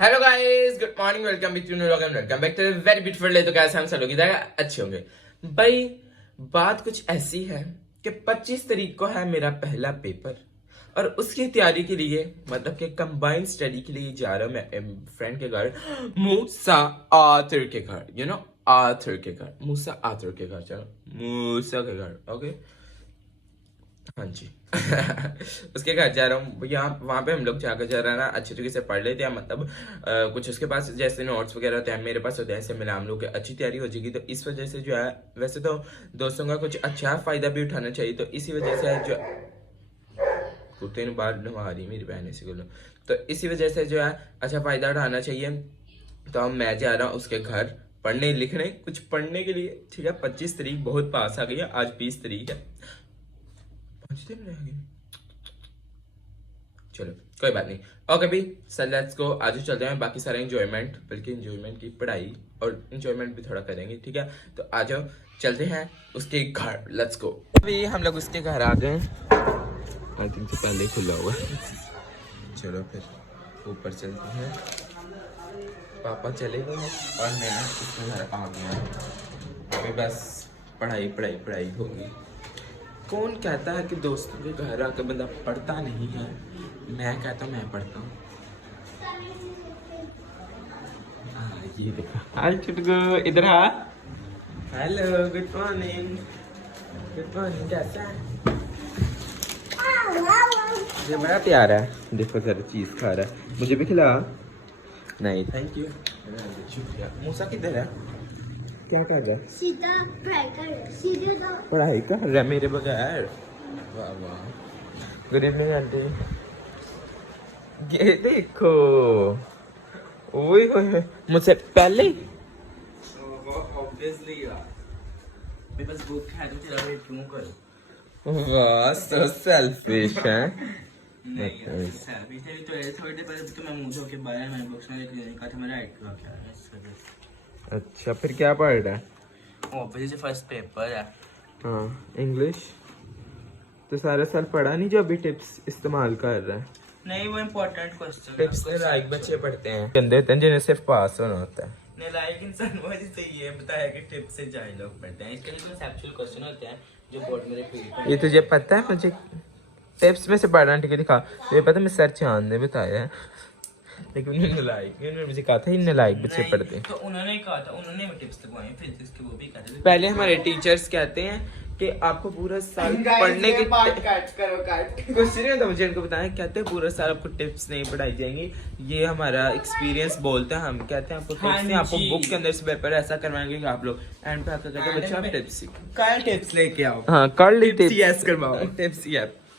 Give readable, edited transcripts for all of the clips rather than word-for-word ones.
Hello guys, good morning, welcome back to new vlog and welcome back to very beautiful day. तो कैसे हम सब लोग इधर अच्छे होंगे भाई। बात कुछ ऐसी है कि 25 तारीख को है मेरा पहला पेपर और उसकी तैयारी के लिए मतलब कि कंबाइंड स्टडी के लिए जा रहा हूँ मैं फ्रेंड के घर, मूसा आथर के घर। आथर के घर, मूसा आथर के घर। चलो मूसा के घर, ओके। हाँ जी। उसके घर जा रहा हूँ। यहाँ वहाँ पे हम लोग जाकर जा रहा है ना, अच्छे तरीके से पढ़ लेते हैं। मतलब कुछ उसके पास जैसे नोट्स वगैरह होते हैं, मेरे पास होते हैं, ऐसे मिला हम लोग की अच्छी तैयारी हो जाएगी। तो इस वजह से जो है, वैसे तो दोस्तों का कुछ अच्छा फायदा भी उठाना चाहिए, तो इसी वजह से जो कुत्ते ने बाहर नवा रही मेरी बहन इसी को, तो इसी वजह से जो है अच्छा फायदा उठाना चाहिए। तो अब मैं जा रहा हूँ उसके घर पढ़ने लिखने, कुछ पढ़ने के लिए, ठीक है। 25 तारीख बहुत पास आ गई है, आज 20 तारीख है, 5 दिन रह गए। चलो कोई बात नहीं, ओके भी सर, लेट्स गो। आज चलते हैं, बाकी सारा एंजॉयमेंट, बल्कि एंजॉयमेंट की पढ़ाई और एंजॉयमेंट भी थोड़ा करेंगे, ठीक है। तो आ जाओ चलते हैं उसके घर, लेट्स गो। अभी हम लोग उसके घर आ गए, आई थिंक से पहले ही खुला हुआ है। चलो फिर ऊपर चलते हैं। पापा चले गए और मैं उसके घर आ गया। अभी बस पढ़ाई पढ़ाई पढ़ाई होगी। कौन कहता है कि दोस्तों के घर आकर बंदा पढ़ता नहीं है? मैं कहता हूँ मैं पढ़ता हूँ। ये देखो, हाय चुटकू, इधर आ। Hello, good morning. Good morning, कैसा है? ये बड़ा प्यारा है, देखो जरा चीज खा रहा है, मुझे भी खिला। नहीं थैंक यू, शुक्रिया। मूसा किधर है? क्या कर रहा है? सीधा पढ़ाई कर रहा है, सीधे तो पढ़ाई कर रहा है मेरे बगैर। वाह वाह, गुड इवनिंग आंटी। ये देखो, ओए होए, मुझसे पहले ऑब्वियसली यार, मेरे पास बुक है तो तेरा वेट क्यों करूं? वाह, सो सेल्फिश है। नहीं यार, सेल्फी थे तो ऐसे थोड़े पहले तो मैं मुझे के बारे में बुक्स में लिखने का था, मेरा राइट क्या है इस वजह से। अच्छा, फिर क्या पढ़ रहा है? ऑब्वियसली फर्स्ट पेपर है। हाँ, इंग्लिश तो सारा साल पढ़ा नहीं जो अभी टिप्स इस्तेमाल कर रहा है? नहीं, वो इम्पोर्टेंट क्वेश्चन टिप्स लाइक बच्चे पढ़ते हैं, गंदे होते हैं जिन्हें सिर्फ पास होना होता है। नहीं, लाइक इंसान वो जिससे ये बताया कि टिप से जाए लोग पढ़ते हैं, इसके लिए कंसेप्चुअल क्वेश्चन होते हैं जो बोर्ड में रिपीट। ये तुझे पता है? मुझे टिप्स में से पढ़ना, ठीक है दिखा। ये पता मैं सर चांद ने बताया है, लेकिन उन्होंने मुझे कहा था इन लाइक बच्चे पढ़ते हैं। तो उन्होंने कहा था, उन्होंने टिप्स लगवाई, फिर इसके वो भी कहते थे। पहले हमारे टीचर्स कहते हैं कि आपको पूरा साल पढ़ने के कुछ नहीं होता, मुझे इनको बताया। कहते हैं पूरा साल आपको टिप्स नहीं पढ़ाई जाएंगी, ये हमारा एक्सपीरियंस बोलता है। हम कहते हैं आपको टिप्स नहीं, आपको बुक के अंदर से पेपर ऐसा करवाएंगे कि आप लोग एंड पे आकर कहते हैं बच्चा आप टिप्स सीखो। कल टिप्स लेके आओ। हाँ, कर ली टिप्स, यस करवाओ, टिप्स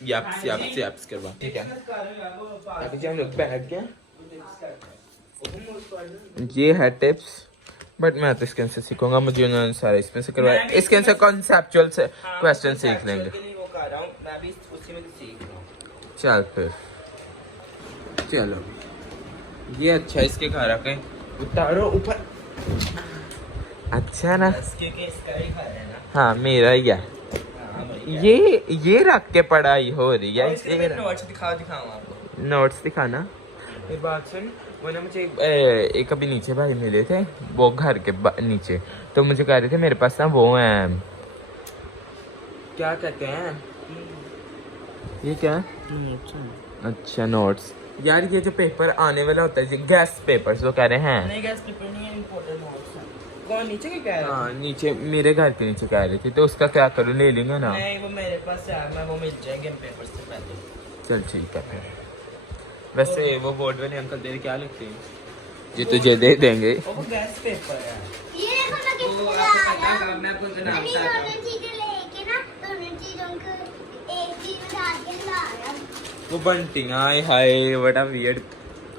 याप्स करवाओ, ठीक है। अभी जब हम लोग बैठ गए, ये है टिप्स, बट मैं तो इसके से सीखूंगा, मुझे उन्होंने सारा इसमें से करवाया। इसके से कॉन्सेप्चुअल से क्वेश्चन सीख लेंगे। चल फिर चलो, ये अच्छा है, इसके घर आके उतारो ऊपर, अच्छा ना। हाँ मेरा ही है, ये रख के पढ़ाई हो रही है। दिखाऊं आपको नोट्स दिखाना। एक बात सुन, वो ना मुझे एक अभी नीचे भाई मिले थे, वो घर के नीचे, तो मुझे कह रहे थे मेरे पास ना वो है, क्या कहते हैं ये, क्या? अच्छा नोट्स। यार ये जो पेपर आने वाला होता है, गैस पेपर वो कह रहे हैं। नहीं, गैस पेपर नहीं है, इंपॉर्टेंट नोट्स है। कौन नीचे के कह रहा है? हाँ नीचे, मेरे घर के नीचे कह रहे थे, तो उसका क्या करूँ, ले लेंगे ना? नहीं, वो मेरे पास है, मैं वो मिल जाएंगे पेपर से पहले। चल ठीक है फिर। वैसे वो बोर्ड वाले अंकल तेरे क्या लिखते हैं? ये तुझे दे देंगे। वो गैस पेपर है। ये देखो ना कितना वो आ आपको पता रहा है, मैं आपको नाम है। बताता दोनों चीजें लेके ना, दोनों चीजों को एक चीज में डाल के ला रहा है। वो bunting, hi hi, what a weird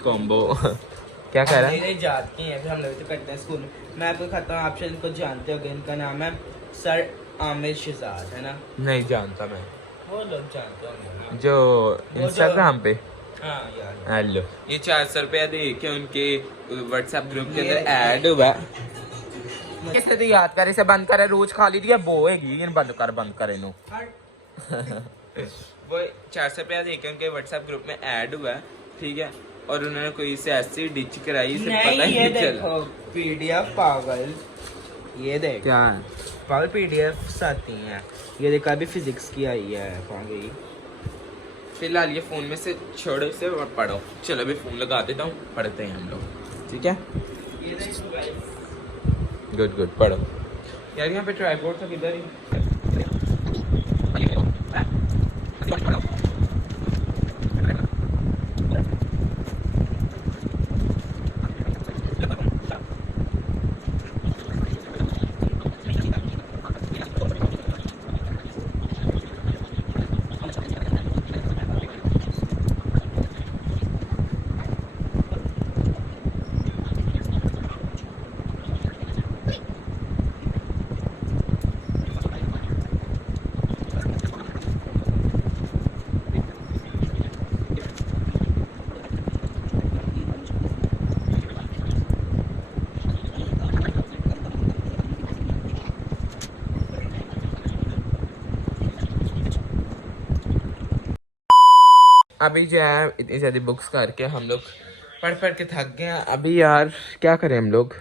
combo. क्या कह रहा है? मेरे जाती हैं, फिर हम लोग तो करते हैं स्कूल में। मैं आपको खाता हूँ, आप शायद इनको जानते होंगे, इनका नाम है सर आमिर शहजाद, है ना? नहीं जानता मैं, वो लोग जानते होंगे जो इंस्टाग्राम पे। हाँ यार, हेलो, ये 400 रुपया दे के उनके व्हाट्सएप ग्रुप के अंदर ऐड हुआ। कैसे तो याद करे, इसे बंद करे, रोज खा ली दिया बोएगी, बंद कर इन्हों। वो 400 रुपया दे के उनके व्हाट्सएप ग्रुप में ऐड हुआ है, ठीक है। और उन्होंने कोई से ऐसी डिच कराई इसे पता नहीं ही ये नहीं चला। देखो पीडीएफ पागल, ये देख क्या है? पागल पीडीएफ आती हैं। ये देखा अभी फिजिक्स की आई है पागल। फिलहाल ये फोन में से छोड़ो इसे और पढ़ो। चलो अभी फोन लगा देता हूँ, पढ़ते हैं हम लोग, ठीक है? ये देखो गाइस, गुड गुड, पढ़ो यार। यहाँ पे ट्राइपॉड था किधर ही? अभी जो है इतनी ज़्यादा बुक्स करके हम लोग पढ़ पढ़ के थक गए हैं। अभी यार क्या करें हम लोग?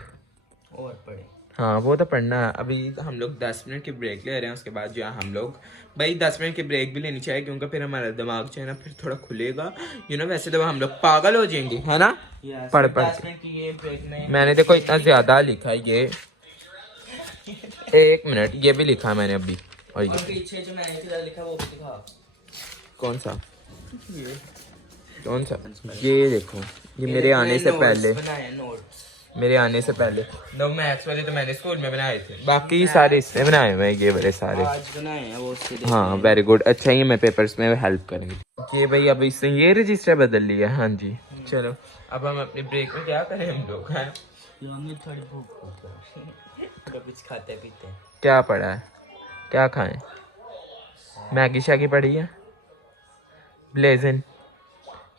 और पढ़े। हाँ वो तो पढ़ना है। अभी हम लोग 10 मिनट की ब्रेक ले रहे हैं, उसके बाद जो है हम लोग भाई 10 मिनट की ब्रेक भी लेनी चाहिए, क्योंकि फिर हमारा दिमाग जो है ना फिर थोड़ा खुलेगा। वैसे तो हम लोग पागल हो जाएंगे, है ना? पढ़ पढ़ के। ये ब्रेक में मैंने देखो इतना ज़्यादा लिखा है ये। 1 मिनट, ये भी लिखा है मैंने अभी। और और ये पीछे जो मैंने किधर लिखा वो भी दिखा। कौन सा? कौन सा? ये देखो, ये मेरे आने से पहले, बनाए नोट्स। मेरे आने से पहले। दो मैथ्स वाले तो मैंने स्कूल में बनाए थे, बाकी सारे इससे बनाए हुए हैं, ये बड़े सारे। आज बनाए हैं वो उससे देख हाँ वेरी गुड, अच्छा ये मैं पेपर्स में हेल्प करेंगे। ये भाई अब इसने ये रजिस्टर बदल लिया। हाँ जी चलो, अब हम अपने ब्रेक में क्या करें हम लोग हैं? हमें थोड़ी भूख तो कुछ खाते पीते हैं। क्या पड़ा है? क्या खाएं? मैगी शैगी पड़ी है? ब्लेजिन?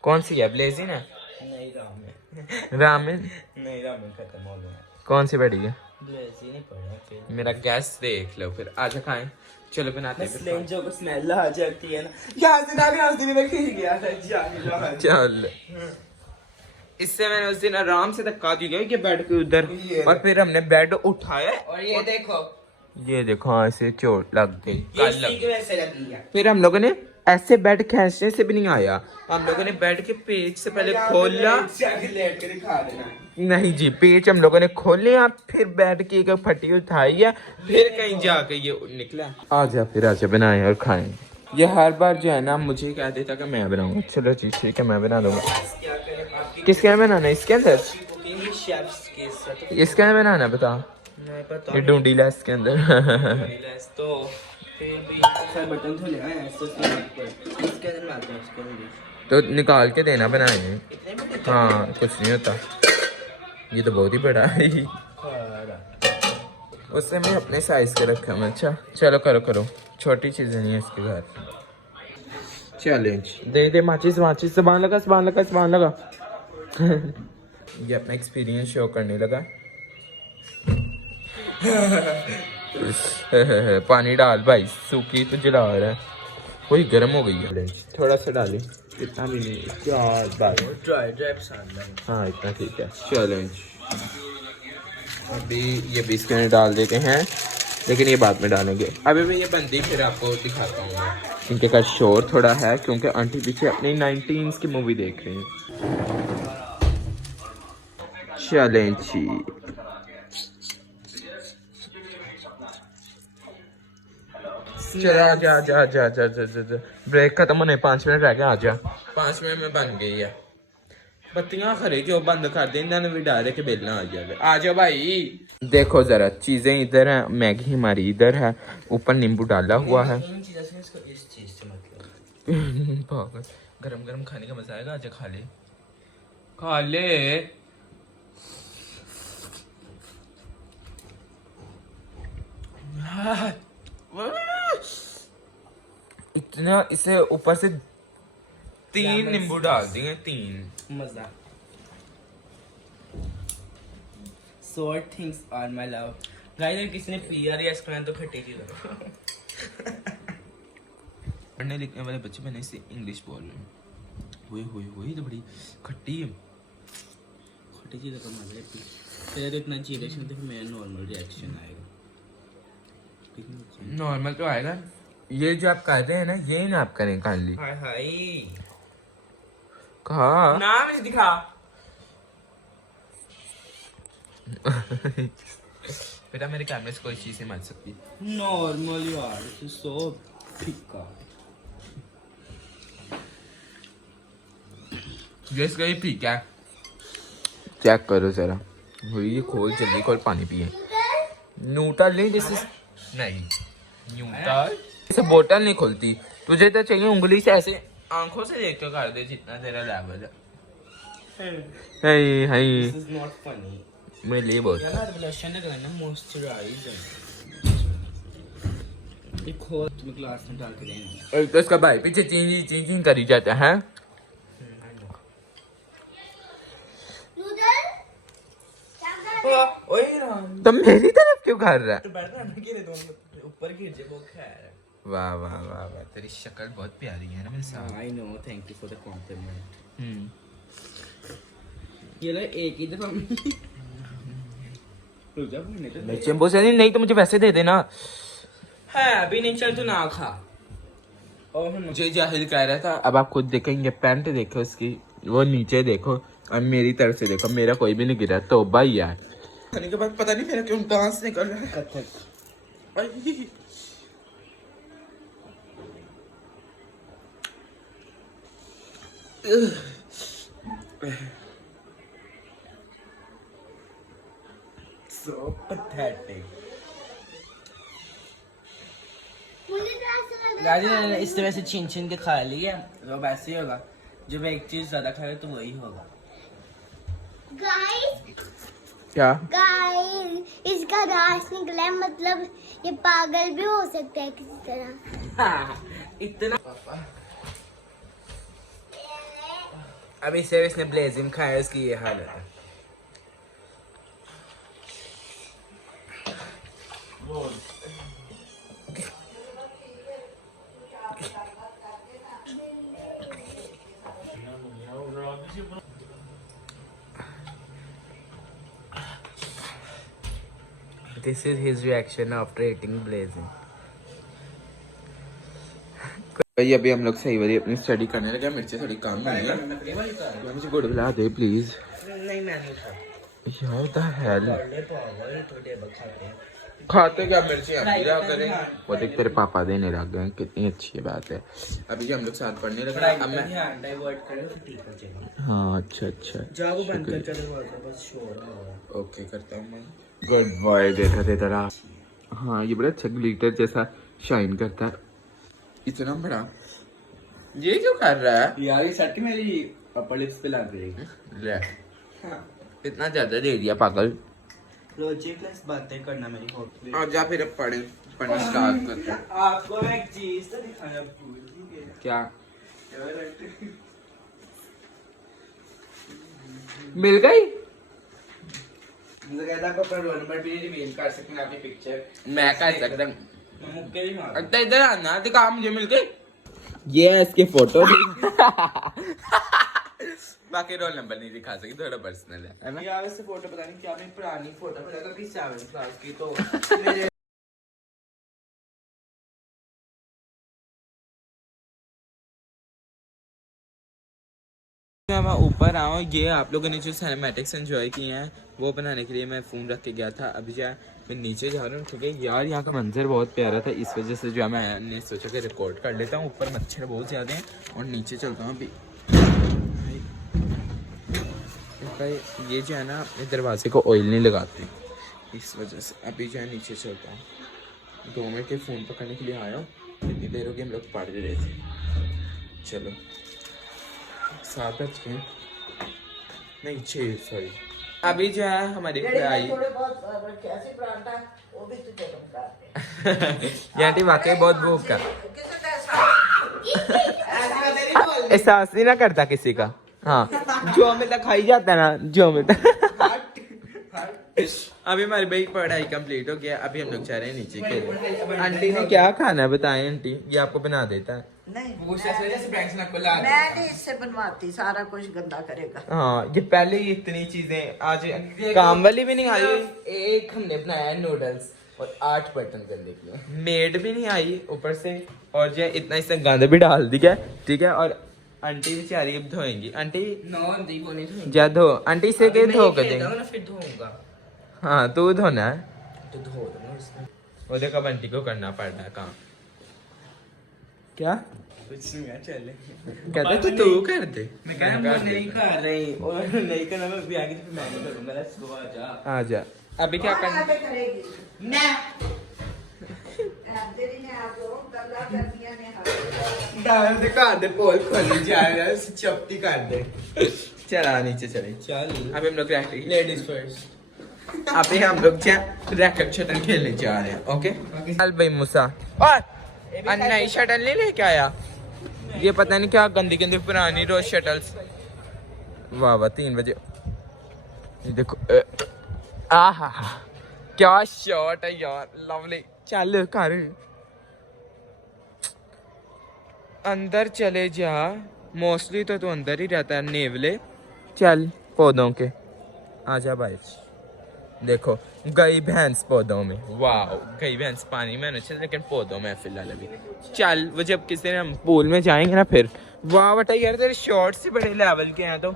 कौन सी है? ब्लेजिन है? नहीं रामेन। रामेन? नहीं रामेन खत्म हो गया। कौन सी पड़ी है? ब्लेजी नहीं पड़ा फिर। मेरा गैस देख लो फिर, आजा खाएं। चलो बनाते हैं स्लेम जो को स्मेल आ जाती है ना, यहाँ से ना ग्लास भी मैं खींच गया था जाने। चल, इससे मैंने उस दिन आराम से धक्का दी गई कि बेड के उधर, और फिर हमने बेड उठाया और ये देखो ये देखो हाँ से चोट लग गई, ये कल लग इसी की वजह से लगी है। फिर हम लोगों ने ऐसे बेड खींचने से भी नहीं आया, हम लोगों ने बेड के पेज से पहले खोला। लेट के दिखा देना। नहीं जी, पेज हम लोगों ने खोले, फिर बेड की एक फटी उठाई है, फिर कहीं जाके ये निकला। आजा फिर आजा बनाए और खाएं। ये हर बार जो है ना मुझे कह देता कि मैं बनाऊंगा। चलो जी ठीक है, मैं बना दूंगा। क्या करें आपकी किसके अंदर बनाना है? इसके अंदर? कुकिंग की शेफ्स के साथ इसके अंदर बनाना है, बता। नहीं पता। ये ढूंढी ला इसके अंदर। तो फिर भी सर बटन तो ले आए ऐसे इसके अंदर में आता है इसके अंदर। तो निकाल के देना बनाए। इतने बड़े हाँ कुछ नहीं होता, ये तो बहुत ही बड़ा है। उससे मैं अपने साइज के रखा हूँ। अच्छा चलो करो करो, छोटी चीजें नहीं है इसके घर। चैलेंज दे दे, माचिस माचिस, सामान लगा सामान लगा सामान लगा। ये अपना एक्सपीरियंस शो करने लगा। पानी डाल भाई, सूखी तो जला रहा है, कोई गर्म हो गई है। थोड़ा सा डाली, इतना भी नहीं यार भाई। ड्राई ड्राई पसंद है। हाँ इतना ठीक है। चैलेंज अभी ये भी इसके अंदर डाल देते हैं, लेकिन ये बाद में डालेंगे। अभी मैं ये बंदी फिर आपको दिखाता हूँ मैं। इनके का शोर थोड़ा है क्योंकि आंटी पीछे अपनी 19s की मूवी देख रही हैं। चैलेंज चलो आजा आजा आजा आजा आजा, ब्रेक खत्म होने 5 मिनट रह गए, आजा। 5 मिनट में बन गई है। बत्तियां खरे क्यों बंद कर दे, इन्होंने भी डाले के बेलना आ जाए। आ जाओ भाई। देखो जरा, चीजें इधर है, मैगी हमारी इधर है, ऊपर नींबू डाला हुआ है। इन चीज़ों से इसको इस चीज़ से मतलब गरम गरम खाने का मजा आएगा। आजा खा ले खा ले। इतना इसे ऊपर से 3 नींबू डाल दिए, 3। मजा। Sort things are my love. Guys किसी ने पिया या इसको तो खट्टी थी। पढ़ने लिखने वाले बच्चे मैंने इसे इंग्लिश बोल रहे हैं। हुई तो बड़ी खट्टी है। खट्टी चीज़ों का मजा है। तेरा तो इतना अच्छी रिएक्शन थे, फिर मेरा नॉर्मल रिएक्शन आएगा। नॉर्मल तो आएगा। ये जो आप कर रहे हैं ना, ये ना आप करें काइंडली। हाय हाय कहा ना मुझे दिखा। बेटा मेरे कैमरे से कोई चीज नहीं मच सकती। नॉर्मल यार, सो फीका। ये इसका ही ठीक है। चेक करो जरा। ये खोल, जल्दी खोल, पानी पिए। न्यूटल नहीं, जैसे नहीं न्यूटल जैसे बोतल नहीं खुलती। तुझे तो चाहिए उंगली से ऐसे आंखों से देख के कर दे जितना तेरा लेवल है। हाय हाय दिस इज नॉट फनी। मैं ले बहुत यार ब्लशन है ना, मॉइस्चराइजर। एक और तुम्हें ग्लास में डाल के देना। एक तो इसका भाई पीछे चींची करी जाता है। नूडल क्या कर रहे ओए राम, तो मेरी तरफ क्यों कर रहा है? तो बैठ ना गिरे दोनों ऊपर गिर जाए, वो खैर। वाह वाह वाह वाह, तेरी शक्ल बहुत प्यारी है ना मेरे साथ। I know, thank you for the compliment. ये लो एक ही दफा रुक जा, मैंने तो मैं चंबो से नहीं तो मुझे वैसे दे देना। है अभी नहीं, चल तू ना खा। ओह नो, मुझे जाहिल कह रहा था। अब आप खुद देखेंगे, पैंट देखो उसकी, वो नीचे देखो और मेरी तरफ से देखो, मेरा कोई भी नहीं गिरा। तो भाई यार खाने के बाद पता नहीं मेरा क्यों डांस निकल रहा है। कथक। So pathetic. मुझे तो ऐसा लग गाड़ी रहा ने इस तरह से छीन छीन के खा लिया, तो अब ऐसे ही होगा। जब एक चीज ज्यादा खाए तो वही होगा। गाइस क्या इसका रास निकला है, मतलब ये पागल भी हो सकता है किसी तरह। इतना अभी से इसने ब्लेजिंग खाया, इसकी ये हालत है। This is his reaction after eating blazing. भाई अभी हम लोग सही वाली अपनी स्टडी करने लगे। मिर्ची थोड़ी कम हुई है। मुझे गुड़ मिला दे प्लीज। नहीं, मैं नहीं खाता। यार द हेल, पढ़ने तो आवाज थोड़े बखाते हैं। खाते क्या मिर्ची हम भी रहा करें। वो देख तेरे पापा देने लग गए, कितनी अच्छी बात है। अभी हम लोग साथ पढ़ने लगे। अब मैं ध्यान डाइवर्ट कर लो तो ठीक हो जाएगा। हाँ अच्छा अच्छा जाओ बंद कर कर दरवाजा, बस शोर हो रहा है। ओके करता हूँ मैं। गुड बॉय, देखा थे तेरा। हाँ ये बड़ा अच्छा ग्लिटर जैसा शाइन करता है। इतना बड़ा ये क्यों कर रहा है यार ये शर्ट मेरी अपर लिप्स पे लग रही है। ले इतना ज्यादा दे दिया पागल। प्रोजेक्ट बातें करना मेरी हॉबी। और जा फिर अब पढ़ना स्टार्ट करते हैं। आपको मैं एक चीज तो दिखाना भूल ही गया। क्या मिल गई? मुझे कहता आपको अपना रोल नंबर भी रिवील कर सकते हैं, आपकी पिक्चर मैं कर सकता हूँ। मैं मुक्के भी मार। अरे इधर आना, दिखा मुझे मिल गई। ये है इसके फोटो। बाकी रोल नंबर नहीं दिखा सकती, थोड़ा पर्सनल है ना। यार वैसे फोटो पता नहीं क्या, मेरी पुरानी फोटो पता कि 7th क्लास की, तो मेरे मैं ऊपर आऊँ, ये आप लोगों ने जो सिनेमैटिक्स एंजॉय किए हैं वो बनाने के लिए मैं फ़ोन रख के गया था। अभी जो है मैं नीचे जा रहा हूँ क्योंकि यार यहाँ का मंजर बहुत प्यारा था, इस वजह से जो है मैंने सोचा कि रिकॉर्ड कर लेता हूँ। ऊपर मच्छर बहुत ज़्यादा हैं और नीचे चलता हूँ अभी। भाई ये जो है ना अपने दरवाजे को ऑयल नहीं लगाते, इस वजह से अभी जो है नीचे चलता हूँ। 2 मिनट के फ़ोन पकड़ने के लिए आया हूँ, इतनी देर हो गई हम लोग पढ़ रहे थे। चलो 7 बज गए, नहीं 6 सॉरी। अभी जो है हमारी फ्राई यानी वाकई बहुत भूख का एहसास नहीं ना करता किसी का। हाँ जो मिलता खाई जाता है ना, जो मिलता अभी हमारी भाई पढ़ाई कंप्लीट हो गया, अभी हम लोग जा रहे हैं नीचे के। आंटी ने क्या खाना है बताएं आंटी, ये आपको बना देता है? नहीं वो जैसे प्रैंक्स में आपको ला मैं देता है। नहीं इससे बनवाती, सारा कुछ गंदा करेगा। हाँ ये पहले ही इतनी चीजें आज काम वाली भी नहीं आई। एक हमने बनाया नूडल्स और 8 बर्तन कर लिए, मेड भी नहीं आई ऊपर से, और जो इतना इसने गंद भी डाल दिया, ठीक है। और आंटी बेचारी अब धोएंगी। आंटी दी वो नहीं धोएंगे। जा धो, आंटी से के धो कर मैं देंगे। ना फिर धोऊंगा हाँ तू धोना है, तो धो दूंगा इसमें। वो देखो आंटी को करना पड़ रहा है काम। क्या कुछ नहीं है, चले। कहते तू कर दे। मैं कह रहा हूँ नहीं कर रही, और नहीं करना मैं भी आगे फिर मैं नहीं करूंगा। लेट्स गो, आजा। आ जा। अभी क्या करना? आगे करेगी मैं तेरी ने आगो गल्ला करनियां ने हाथ डाल दे कार दे पोल खोली जा रहा है, चपटी कर दे। चला नीचे चले। चल। अभी हम लोग रैकेट लेडीज फर्स्ट। अभी हम लोग रैकेट शटल खेलने जा रहे हैं। ओके चल भाई मूसा, और नई शटल नहीं लेके आया। ये पता नहीं क्या गंदी गंदी पुरानी रोज शटल्स। वाह वाह 3 बजे ये देखो। आहा क्या शॉट है यार, लवली। चल कर अंदर चले जा, मोस्टली तो तू अंदर ही रहता है नेवले। चल पौधों के आजा भाई। देखो गई भैंस पौधों में, वाह गई भैंस पानी में नहीं, लेकिन पौधों में फिलहाल अभी। चल वो जब किसी दिन हम पूल में जाएंगे ना फिर। वाह बेटा यार तेरे शॉट्स से बड़े लेवल के हैं तो।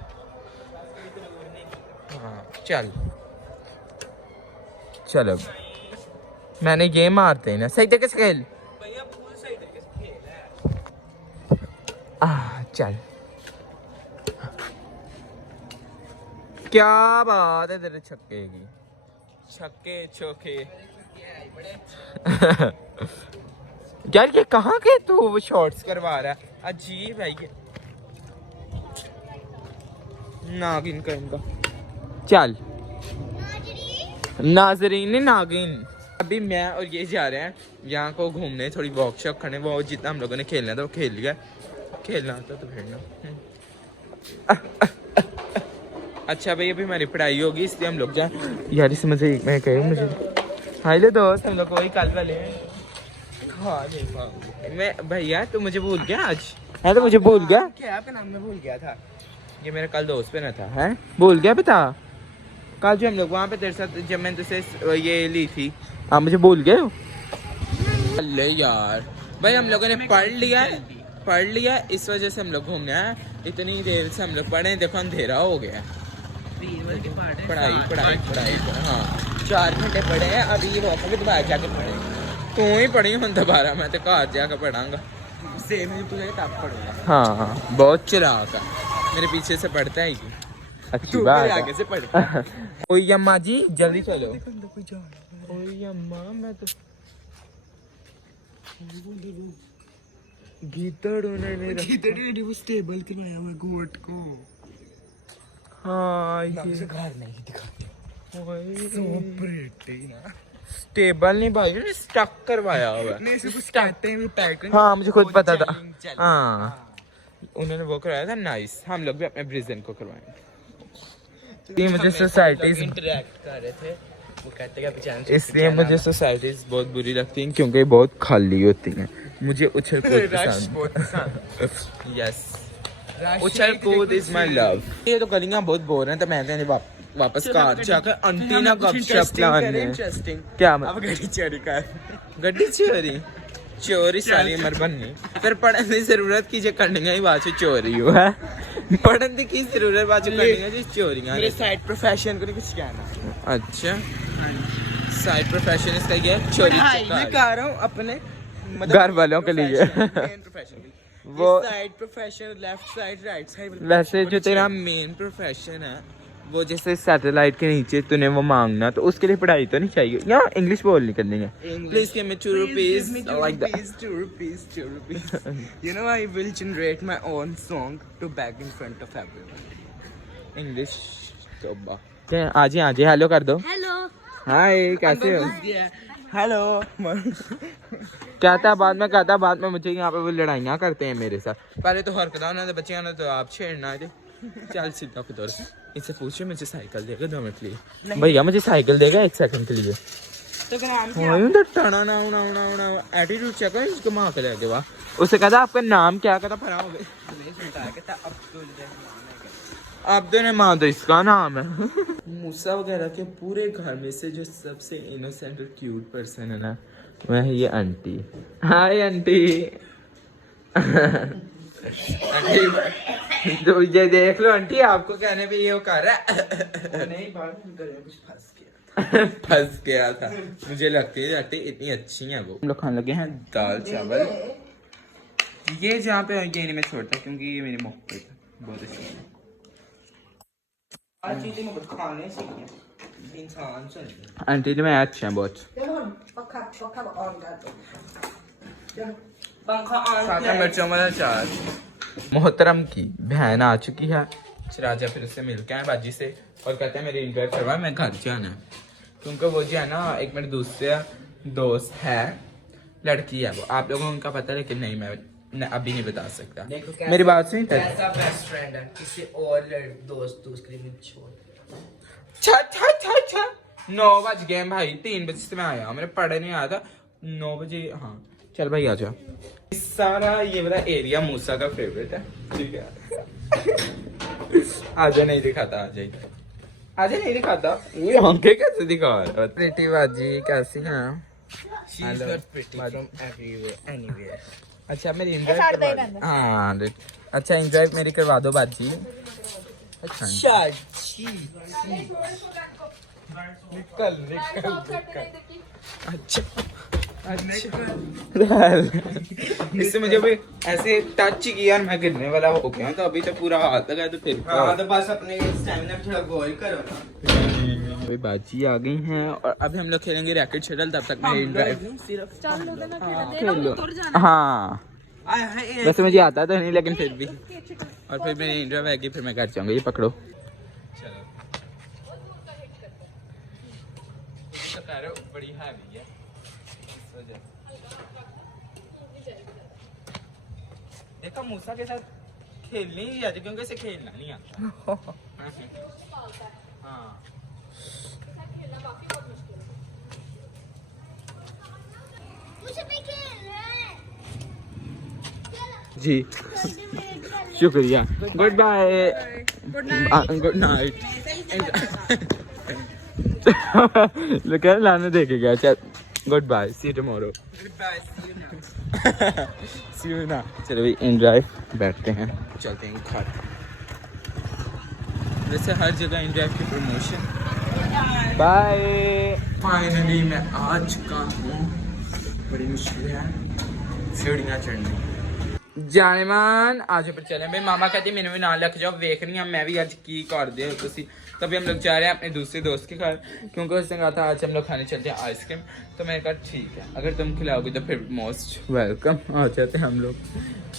हाँ चल चलो मैंने ये मारते हैं ना सही तरीके से खेल। चल क्या बात है तेरे छक्के की, छक्के चौके। यार ये कहाँ के तू शॉट्स करवा रहा है, अजीब है ये। नागिन का इनका। चल नाजरीन नागिन। अभी मैं और ये जा रहे हैं यहाँ को घूमने, थोड़ी वर्कशॉप करने। वो जितना हम लोगों ने खेलना था वो खेल लिया, खेलना था तो खेलना। अच्छा भाई अभी हमारी पढ़ाई होगी इसलिए हम लोग जाए। यार इस मुझे मैं कहूँ मुझे हाय ले दोस्त, हम लोग वही कल वाले मैं भैया तू मुझे भूल गया आज है? तो मुझे भूल गया क्या आपका नाम मैं भूल गया था। ये मेरा कल दोस्त पे ना था है, भूल गया बता। कल जो हम लोग वहाँ पे तेरे साथ जब मैंने तुझसे ये ली थी, हाँ मुझे भूल गए हो। अल्ले यार भाई हम लोगों ने पढ़ लिया इस वजह से हम लोग घूमने आए। इतनी देर से हम लोग पढ़े, देखो अंधेरा हो गया। पढ़ाई हाँ 4 घंटे पढ़े हैं। अभी ये वापस भी दोबारा जाके पढ़े, तू ही पढ़ी हूँ दोबारा, मैं तो घर जाकर पढ़ाऊंगा। सेम ही तुझे तब पढ़ूंगा। हाँ बहुत चिराग है, मेरे पीछे से पढ़ता है ये। अच्छी बात है। आगे से पढ़। ओए अम्मा जी जल्दी चलो। ओए अम्मा मैं तो गीदड़ उन्होंने वो स्टेबल करवाया मैं गोट को। हाँ ये घर नहीं दिखाते। स्टेबल नहीं भाई, स्टक करवाया हुआ नहीं इसे कुछ कहते हैं, वो पैटर्न। हाँ मुझे खुद पता था। हाँ उन्होंने वो करवाया था, नाइस। हम लोग भी अपने ब्रिजन को करवाएंगे। ये मुझे सोसाइटीज इंटरेक्ट कर रहे थे, वो कहते हैं पहचान। इसलिए मुझे सोसाइटीज बहुत बुरी लगती हैं क्योंकि बहुत खाली होती हैं। मुझे उछल कूद पसंद। यस उछल कूद इज माय लव। ये तो गलियां बहुत बोर हैं तो मैं कहने वापस कार जाकर आंटी ना गपशप लाने। इंटरेस्टिंग क्या अब गड्डी चोरी कर। गड्डी चोरी सारी उम्र बननी, फिर पढ़ने की जरूरत की जो करनी ही बाद चोरी हुआ है। पढ़ने की जरूरत बाद करनी जी चोरियां। मेरे साइड प्रोफेशन को कुछ कहना। अच्छा साइड प्रोफेशन इसका ये है, चोरी मैं कह रहा हूँ अपने घर वालों के लिए। वो side profession, left side, right side. वैसे जो तेरा मेन प्रोफेशन है वो जैसे सैटेलाइट के नीचे तूने वो मांगना, तो उसके लिए पढ़ाई तो नहीं चाहिए। या इंग्लिश बोलनी करनी है। Please give me 2 rupees like that. 2 rupees. You know I will generate my own song to beg in front of everyone. English तो आज ही हेलो कर दो। हेलो हाय कैसे हो? हेलो। कहता बाद में मुझे यहाँ पे वो लड़ाइयाँ करते हैं मेरे साथ। पहले तो हरकत ना बच्चे आना तो आप छेड़ना थे, चल सीधा उधर, इससे पूछो मुझे साइकिल देगा 2 मिनट के लिए। भैया मुझे साइकिल देगा 1 सेकंड के लिए। तो नाम एटीट्यूड चेक है इसको माँ के लेके वाह। उसे कहता आपका नाम क्या, कहता फरा हो गए। अब्दुल ने माँ तो इसका नाम है। मूसा वगैरह के पूरे घर में से जो सबसे इनोसेंट और क्यूट पर्सन है ना, वह है ये आंटी। Hi aunty. आंटी तो ये देख लो आंटी, आपको कहने पे ये वो कर रहा है। नहीं बात कुछ फंस गया। फंस गया था। मुझे लगती है आंटी इतनी अच्छी है वो। हम लोग खाने लगे हैं दाल चावल। ये जहाँ पे ये नहीं मैं छोड़ता क्योंकि ये मेरी मोहब्बत है, बहुत अच्छी है। आज चीजें मैं खाने से इंसान से आंटी तो मैं अच्छे हैं बहुत। चलो पक्का पक्का ऑन कर दो। चलो पंखा ऑन साथ में मिर्चों वाला चार। मोहतरम की बहन आ चुकी है राजा, फिर उससे मिलके आए बाजी से और कहते हैं मेरी इंटरव्यू करवा, मैं घर जाना है क्योंकि वो जो है ना एक मेरे दूसरे दोस्त है, लड़की है वो। आप लोगों को उनका पता है लेकिन नहीं मैं अभी नहीं बता सकता। मेरी बात सुनी था। कैसा बेस्ट फ्रेंड है, किसी और दोस्त के लिए छोड़। 9 बज गए भाई, 3 बजे से मैं आया, मैंने पढ़े नहीं आया था 9 बजे। हाँ चल भाई आ जा। सारा ये वाला एरिया मूसा का फेवरेट है, ठीक है। आजा नहीं दिखाता, आजा नहीं दिखाता। ये आंखें कैसे दिखा रहा है? प्रीति बाजी कैसी हैं? अच्छा मेरी एंजॉय करवा। हाँ अच्छा एंजॉय मेरी करवा दो बाजी। अच्छा निकल अच्छा इससे मुझे भी ऐसे टच किया और मैं गिरने वाला हो गया, तो अभी तो पूरा हाथ लगा तो फिर हाँ तो बस अपने स्टैमिना पे थोड़ा गोल करो ना। अभी बाजी आ गई हैं और अभी हम लोग खेलेंगे रैकेट शटल। तब तक मैं ड्राइव खेल लो। हाँ वैसे मुझे आता तो नहीं लेकिन फिर भी, और फिर मेरी इंटरव्यू आएगी फिर मैं घर जाऊंगा। ये पकड़ो चलो बड़ी हैवी है देखो। मूसा के साथ खेलने ही आती क्योंकि इसे खेलना नहीं आता। हाँ मुझे भी खेलना है। जी शुक्रिया। Good bye, good night. लेकिन लाने देके गया। चल good bye, see you tomorrow. See you ना। चलो भाई इन ड्राइव बैठते हैं, चलते हैं घर। वैसे हर जगह इन ड्राइव की प्रमोशन। बाय। फाइनली मैं आ चुका हूँ। बड़ी मुश्किल है सीढ़ियाँ चढ़नी। जानेमान आज ऊपर चले भाई। मामा कहती मैंने भी ना लग जाओ, वेख रही हूँ मैं भी आज की कर दे तुसी। तभी हम लोग जा रहे हैं अपने दूसरे दोस्त के घर क्योंकि उसने कहा था आज हम लोग खाने चलते हैं आइसक्रीम। तो मैंने कहा ठीक है अगर तुम खिलाओगे तो फिर मोस्ट वेलकम। आ जाते हैं हम लोग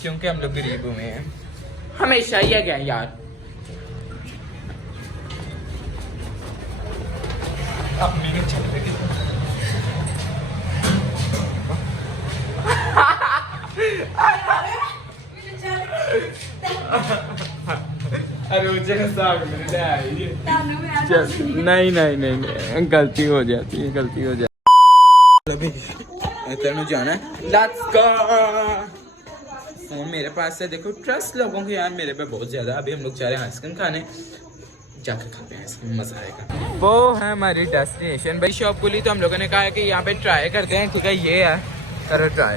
क्योंकि हम लोग गरीब हुए हैं, हमेशा ही है क्या यार। अरे मुझे नहीं नहीं नहीं गलती हो जाती है, गलती हो जाती है। तेरे जाना है, लेट्स गो। फोन मेरे पास है, देखो ट्रस्ट लोगों के यार मेरे पे बहुत ज्यादा। अभी हम लोग जा रहे हैं आइसक्रीम खाने, जाके खाते हैं आइसक्रीम, मजा आएगा। वो है हमारी डेस्टिनेशन भाई। शॉप खुली तो हम लोगों ने कहा है कि यहाँ पे ट्राई करते हैं, ठीक है ये है, करो ट्राई।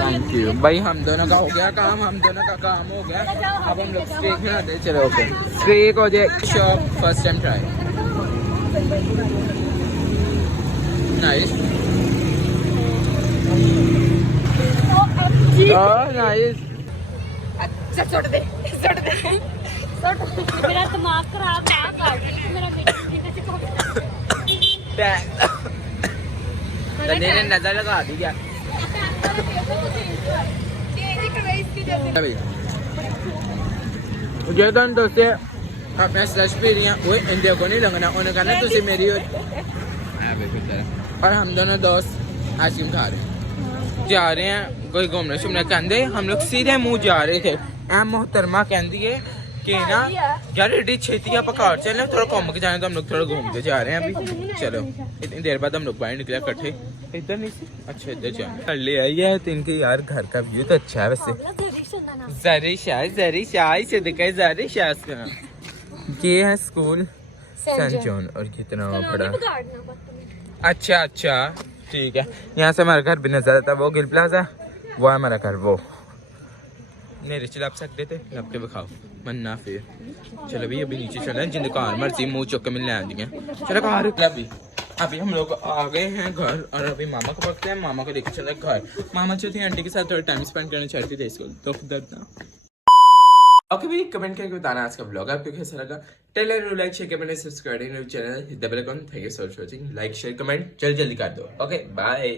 थैंक यू भाई। हम दोनों का हो गया काम, हम दोनों का काम हो गया। अब हम लोग स्टेक बनाते हैं। चलो ओके स्टेक हो जाए। Shop first time try. Nice nice. अच्छा छोड़ दे मेरा दिमाग खराब है। मेरा ने नजर लगा दी क्या? मुझे तो दोस्ते अपने स्लश पी रही हैं, वो इंडिया को नहीं लगना, उन्हें कहना तुझे मेरी और हम दोनों दोस्त आइसक्रीम खा रहे हैं। जा रहे हैं कोई घूमने शूमने कहते हम लोग सीधे मुंह जा रहे थे ऐ मोहतरमा कहती है कि ना यार एडी छेती आप घर चले थोड़ा घूम के जाने तो हम लोग थोड़ा घूमते जा रहे हैं अभी चलो इतनी देर बाद हम लोग बाहर निकले इकट्ठे इधर नहीं सी अच्छा इधर जा ले आई है तो इनके यार घर का व्यू तो अच्छा है वैसे जरी शाह ये है स्कूल सेंट जॉन और कितना बड़ा अच्छा ठीक है यहाँ से हमारा घर भी नजर आता है वो गिल प्लाजा वो है हमारा घर वो मेरे चल आप सकते थे लपटे दिखाओ मन्ना फिर चलो भी अभी नीचे चले जिन दुकान मर्जी मुंह चुक के मिलने आती है चलो कार अभी हम लोग आ गए हैं घर और अभी मामा को पकते हैं मामा को लेकर चले घर मामा जो थी आंटी के साथ थोड़ा टाइम स्पेंड करना चाहती थी इसको तो दर्द ओके भाई कमेंट करके बताना आज का ब्लॉग आपको कैसा लगा टेलर like share comment subscribe channel hit the bell icon thank you so much for watching like share comment जल्दी कर दो ओके बाय